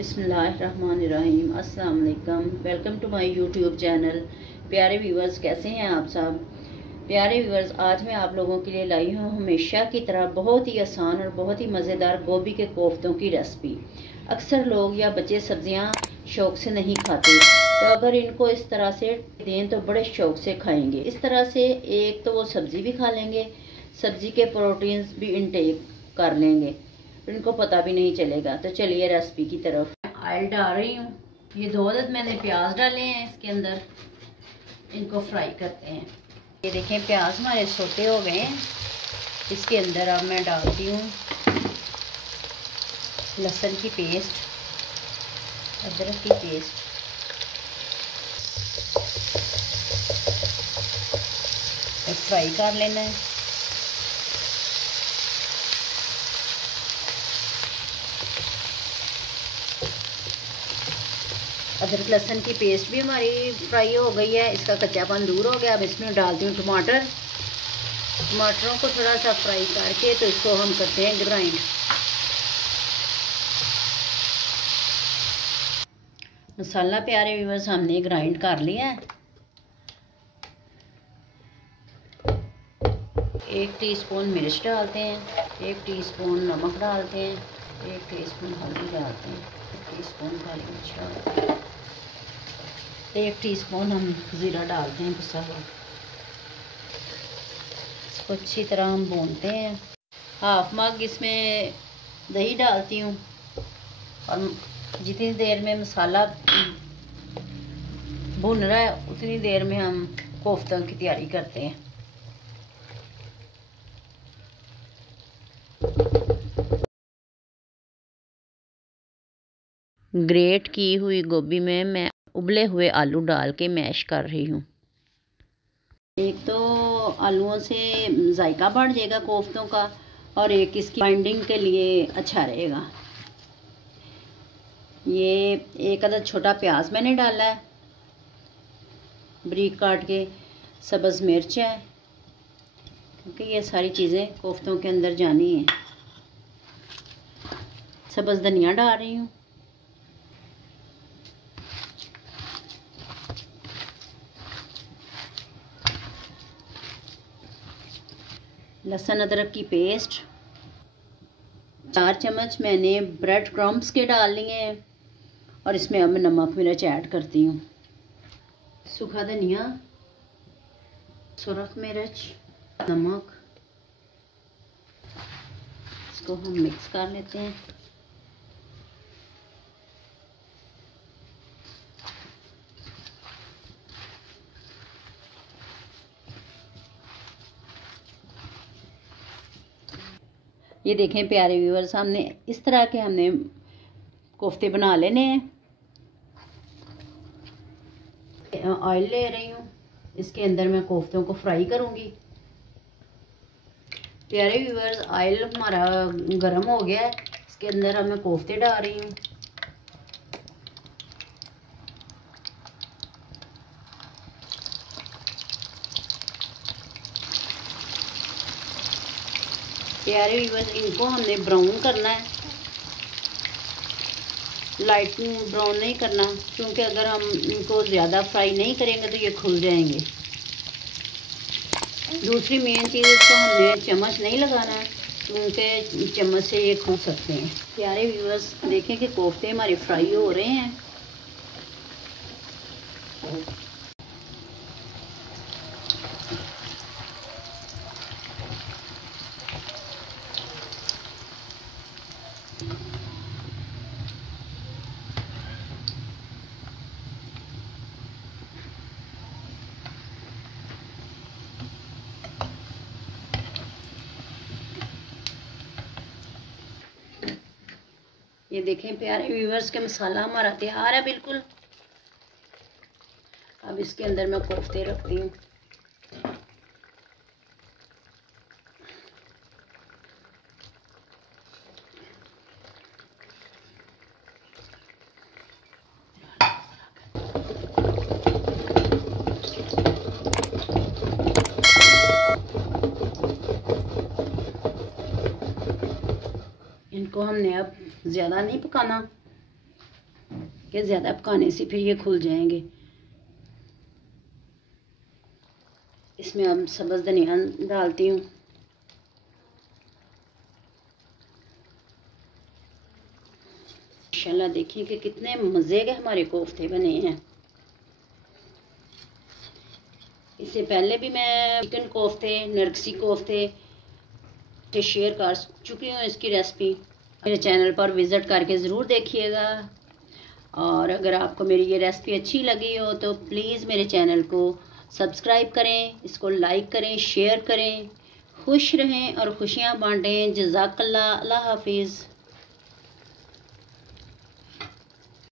बिस्मिल्लाहिर्रहमानिर्रहीम। अस्सलाम वालेकुम। Welcome to my YouTube channel. प्यारे व्यूवर्स, कैसे हैं आप सब? प्यारे व्यूवर्स, आज मैं आप लोगों के लिए लाई हूँ हमेशा की तरह बहुत ही आसान और बहुत ही मज़ेदार गोभी के कोफ्तों की रेसिपी। अक्सर लोग या बच्चे सब्जियाँ शौक़ से नहीं खाते, तो अगर इनको इस तरह से दें तो बड़े शौक़ से खाएंगे। इस तरह से एक तो वो सब्ज़ी भी खा लेंगे, सब्ज़ी के प्रोटीन्स भी इनटेक कर लेंगे, इनको पता भी नहीं चलेगा। तो चलिए रेसिपी की तरफ। ऑयल डाल रही हूँ। ये 2 अदद मैंने प्याज डाले हैं इसके अंदर, इनको फ्राई करते हैं। ये देखें प्याज हमारे सोते हो गए हैं। इसके अंदर अब मैं डालती हूँ लहसुन की पेस्ट, अदरक की पेस्ट, फ्राई कर लेना है। अदरक लहसुन की पेस्ट भी हमारी फ्राई हो गई है, इसका कच्चापन दूर हो गया। अब इसमें डालती हूँ टमाटर। टमाटरों को थोड़ा सा फ्राई करके तो इसको हम करते हैं ग्राइंड। मसाला प्यारे व्यूअर्स हमने ग्राइंड कर लिया है। 1 टीस्पून मिर्च डालते हैं, 1 टीस्पून नमक डालते हैं, 1 टीस्पून हल्दी डालते हैं, 1 टीस्पून काली मिर्च डालते हैं, 1 टीस्पून हम ज़ीरा डालते हैं पिसा हुआ। इसको अच्छी तरह हम भूनते हैं। 1/2 मग इसमें दही डालती हूँ और जितनी देर में मसाला भुन रहा है उतनी देर में हम कोफ्तों की तैयारी करते हैं। ग्रेट की हुई गोभी में मैं उबले हुए आलू डाल के मैश कर रही हूँ। एक तो आलूओं से जायका बढ़ जाएगा कोफ्तों का, और एक इसकी बाइंडिंग के लिए अच्छा रहेगा। ये 1 अदद छोटा प्याज मैंने डाला है बारीक काट के, सब्ज़ मिर्च है क्योंकि ये सारी चीज़ें कोफ्तों के अंदर जानी है। सब्ज़ धनिया डाल रही हूँ। लहसुन अदरक की पेस्ट, 4 चम्मच मैंने ब्रेड क्रम्स के डाल लिए हैं, और इसमें अब मैं नमक मिर्च ऐड करती हूँ। सूखा धनिया, सुरख मिर्च, नमक, इसको हम मिक्स कर लेते हैं। ये देखें प्यारे व्यूअर्स, हमने इस तरह के कोफ्ते बना लेने हैं। ऑयल ले रही हूँ, इसके अंदर मैं कोफ्तों को फ्राई करूँगी। प्यारे व्यूअर्स, ऑयल हमारा गर्म हो गया है, इसके अंदर अब मैं कोफ्ते डाल रही हूँ। प्यारे व्यूअर्स, इनको हमने ब्राउन करना है, लाइट ब्राउन नहीं करना, क्योंकि अगर हम इनको ज़्यादा फ्राई नहीं करेंगे तो ये खुल जाएंगे। दूसरी मेन चीज़, इसको हमने चम्मच नहीं लगाना है क्योंकि चम्मच से ये खुल सकते हैं। प्यारे व्यूअर्स, देखें कि कोफ्ते हमारे फ्राई हो रहे हैं। ये देखें प्यारे व्यूअर्स के मसाला हमारा तैयार है बिल्कुल। अब इसके अंदर मैं कोफ्ते रखती हूँ। इनको हमने अब ज़्यादा नहीं पकाना, कि ज़्यादा पकाने से फिर ये खुल जाएंगे। इसमें अब सब्ज़ धनिया डालती हूँ। माशाल्लाह देखिए कि कितने मज़े के हमारे कोफ्ते बने हैं। इससे पहले भी मैं चिकन कोफ्ते, नरगिसी कोफ्ते शेयर कर चुकी हूँ। इसकी रेसिपी मेरे चैनल पर विज़िट करके ज़रूर देखिएगा। और अगर आपको मेरी ये रेसिपी अच्छी लगी हो तो प्लीज़ मेरे चैनल को सब्सक्राइब करें, इसको लाइक करें, शेयर करें। खुश रहें और खुशियाँ बांटें। जज़ाकल्लाह। अल्लाह हाफिज़।